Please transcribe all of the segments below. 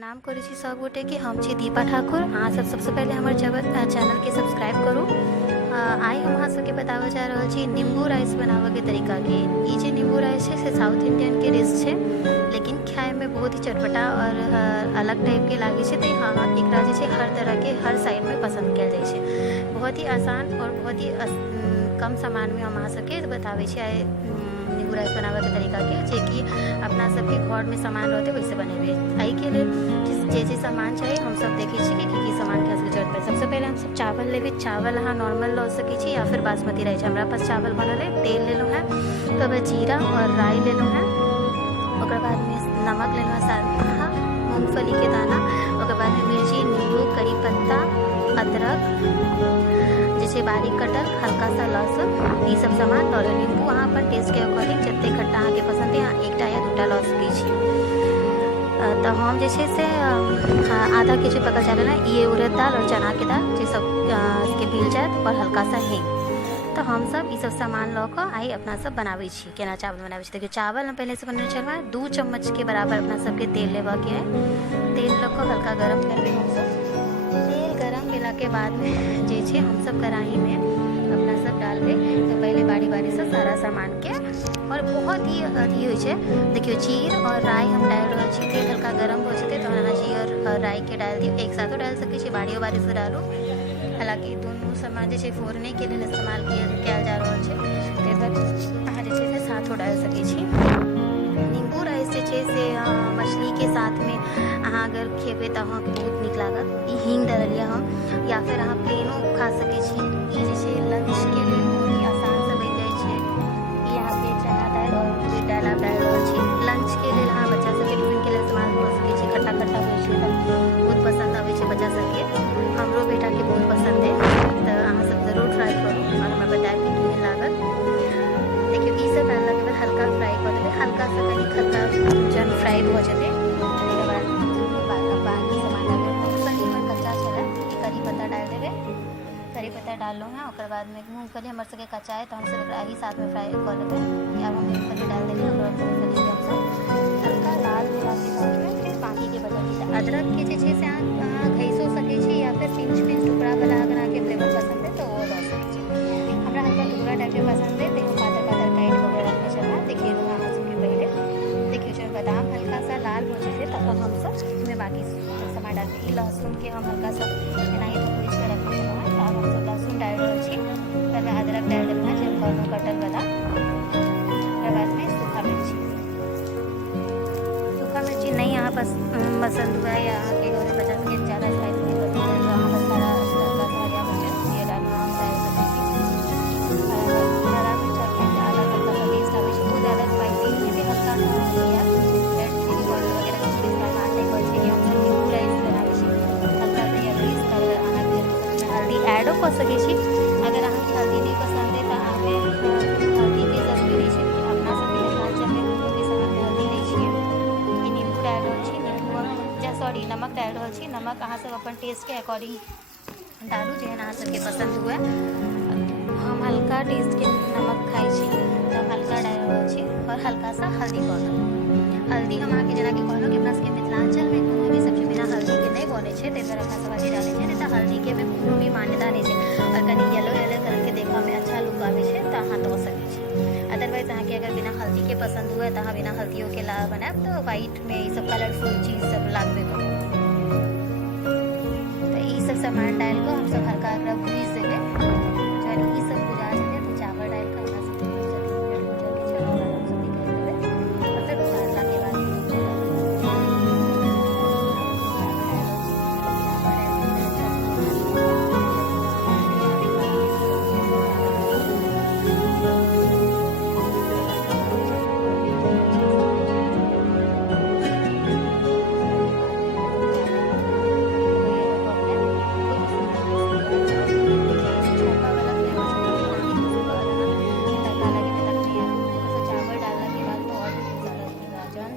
प्रणाम करै छी सब गोटे के। हम छी दीपा ठाकुर। अहाँ सब सबसे पहले हमारे चैनल के सब्सक्राइब करू। आई हम अहाँ सबके बतावे जा रहल छी नींबू राइस बनावे के तरीका के। ई जे नींबू राइस है से साउथ इंडियन के डिश है, लेकिन खाए में बहुत ही चटपटा और अलग टाइप के लागे छै। तो हाँ, एकरा जे छै हर तरह के हर साइड में पसंद कयल जाइ छै। बहुत ही आसान और बहुत ही कम सामान में हम अहाँ सबके बतावे छी आइ नींबू राइस बनावे के तरीका के, जे कि अपना सबके घर में सामान रहते वैसे बनेबे। एहि के लेल जे सामान चाहिए हम सब देखे छी कि सामान के जरूरत पड़े। सबसे पहले हम सब चावल लेबे। चावल अहाँ नॉर्मल ल सके छी या फिर बासमती राइस। हमारा पास चावल बनल है। तेल ले लो है, ओकर बाद जीरा और राई ले लो है, ओकर बाद में नमक ले लो है, सादा मूंगफली के दाना, ओकर बाद में मिर्ची, नींबू, करी पत्ता, अदरक जैसे बारीक कटल, हल्का सा लहसुन, ये सब सामान और नींबू अहाँ अपन टेस्ट के अकॉर्डिंग जते खट्टा अहाँ के पसंद है एकटा या दूटा ल सकै छी। तो हम जे छै से आधा के जो पकल चावल है ये उड़द दाल और चना के दाल जे सब के मिल जाए और हल्का सा हिंग। तो हम सब ये सब सामान ल के आई अपना सब बनावे छी। केना चावल बनावे छी देखियो। चावल हम पहले से बनने छलवा 2 चम्मच के बराबर अपना सबके तेल लेवा के है। तेल ल के हल्का गरम करबे हम सब। तेल गरम केला के बाद में जे छै हम सब कढ़ाई में अपना सब डालबे। तो पहले बारी बारी से सारा सामान के और बहुत ही अथी हो छै देखियो। जीर और राई हम डाल रहल छी। तेल हल्का गरम हो जेते तो जीर और राई के डाल दियो। एक साथ डाल सके छी, बारी बारी से डालू। हालांकि दोनों सामान जे छै फोरने के लिए इस्तेमाल किया जा रहल छै, ताहि दुआरे अहाँ जे छै से साथो डाल सके छी। नींबू राइस जे छै से मछली के साथ में अहाँ अगर खेबे तो अहाँ के बहुत नीक लागत। ई हींग डालिए हम, या फिर अहाँ प्लेनो खा सके छी। ई जे छै लंच के लिए बहुत ही आसान से बन जाए छै। ई यहाँ पे चना दाल और उड़द दाल आप डाल रहल छी। लंच के लिए अहाँ बच्चा सबके टिफिन के लिए इस्तेमाल कर सके छी। खट्टा खट्टा होइ छै तो बहुत पसंद आवे छै बच्चा सबके। हमरो बेटा के बहुत पसंद है, तो अहाँ सब जरूर ट्राई करू और हमें बताएब कि केहन लागत। देखियो ई सब डालला के बाद हल्का फ्राई कर देबै। हल्का सा कनी हल्का जन फ्राई हो जेतै तकर बाद बाकी सामान डालबै। मूँगफली हमर कच्चा छलै, करी पत्ता डाल देबै। करी पत्ता डाललहुँ हैं, ओकर बाद में मूँगफली हमर सबके कच्चा है तो हम सब एकरा ही साथ में फ्राई कर लेबै। अब हम मूँगफली डाल देबै, ओकर बाद मूँगफली के हम सब हल्का लाल भेला के बाद में फिर बाकी के बचा के अदरक के जे छै से अहाँ घैसो सकै छी या फिर पिंच पिंच टुकड़ा वाला अगर अहाँके फ्लेवर पसंद है तो वो डाल सकै छी। हमरा हल्का टुकड़ा टाइप के पसंद है तो पातर पातर काट के रखने छला। देखिए अहाँ सबके पहले देखियो जब बादाम हल्का सा लाल हो जाए तब हम सब इसमें बाकी सामान डाल के लहसुन के हम हल्का सा एनाही तो भूज के रखने छला। तब हम सब लहसुन डाल रहल छी, पहले अदरक डाल देना है जब कहलहुँ कटल वाला, ओकर बाद में सूखा मिर्ची। सूखा मिर्ची नहीं अहाँ पसंद हुआ या अहाँ के घर में बच्चा सबके ज़्यादा स्पाइसी नहीं पसंद है तो अहाँ बस सारा हरिया मिर्च ये डालना हम डाल सकै छी। हरा मिर्चा के अलग हल्का सा टेस्ट आवे छै, बहुत ज़्यादा स्पाइसी नहीं है, हल्का सा या रेड चिली पाउडर वगैरह कुछ भी इस्तेमाल नहीं करै छी। हम सब नींबू राइस बनाबै छी, हल्का सा या इस तरह अहाँ के हल्दी ऐडो कर सकै छी। अगर अहाँ के हल्दी नहीं पसंद है तो अहाँ हल्दी के जरूरी नहीं छै, लेकिन अपना सबके मिथिलांचल में कोनो भी सामान में हल्दी नहीं छियै। ई नींबू डाल रहल छी, सॉरी नमक डाल रहल छी। नमक अहाँ सब अपन टेस्ट के अकॉर्डिंग डालू जेहन अहाँ सबके पसंद हुए। हम हल्का टेस्ट के नमक खाई छी तो हम हल्का डाल रहल छी और हल्का सा हल्दी पाउडर। हल्दी हम अहाँके जेना कि कहलहुँ कि अपना सबके मिथिलांचल में कोनो भी सब्जी बिना हल्दी के नहीं बने छै, ताहि दुआरे अपना सब हल्दी डालै छै। नहीं तो हल्दी के में कोनो भी मान्यता नहीं छै और कनी येलो येलो कलर के देखा में अच्छा लुक आवे छै तो अहाँ दऽ सकै छी। अदरवाइज अहाँ के अगर बिना हल्दी के पसंद हुए तो अहाँ बिना हल्दियों के ला बनाएब तो व्हाइट में ये सब कलरफुल चीज सब लागबे करत। तो ये सब सामान डाल के हम सब हल्का एकरा भूज देबै। जब ये सब भुजा जेतै तो चावल डाल के हमरा सब मिनट भूजल के छै, ओकर बाद हम सब निकाल देबै और फिर उतारला के बाद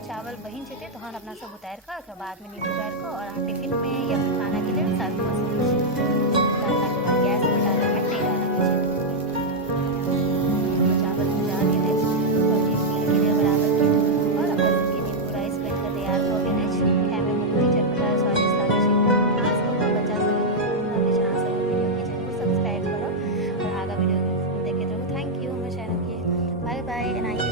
चावल बहिन जेतै तहन अपना सब उतारि कऽ ओकर बाद में नींबू गारि कऽ और अहाँ टिफिन में या खाना के लिए सर्व कऽ सकै छी। डालला के बाद गैस पे डालना में नहीं डालना छै। चावल भुजा गेलै और मिल गेलै बराबर के और अपन सबके नींबू राइस बनि कऽ तैयार भऽ गेल अछि। खाय में बहुत ही चटपटा बाय एंड आई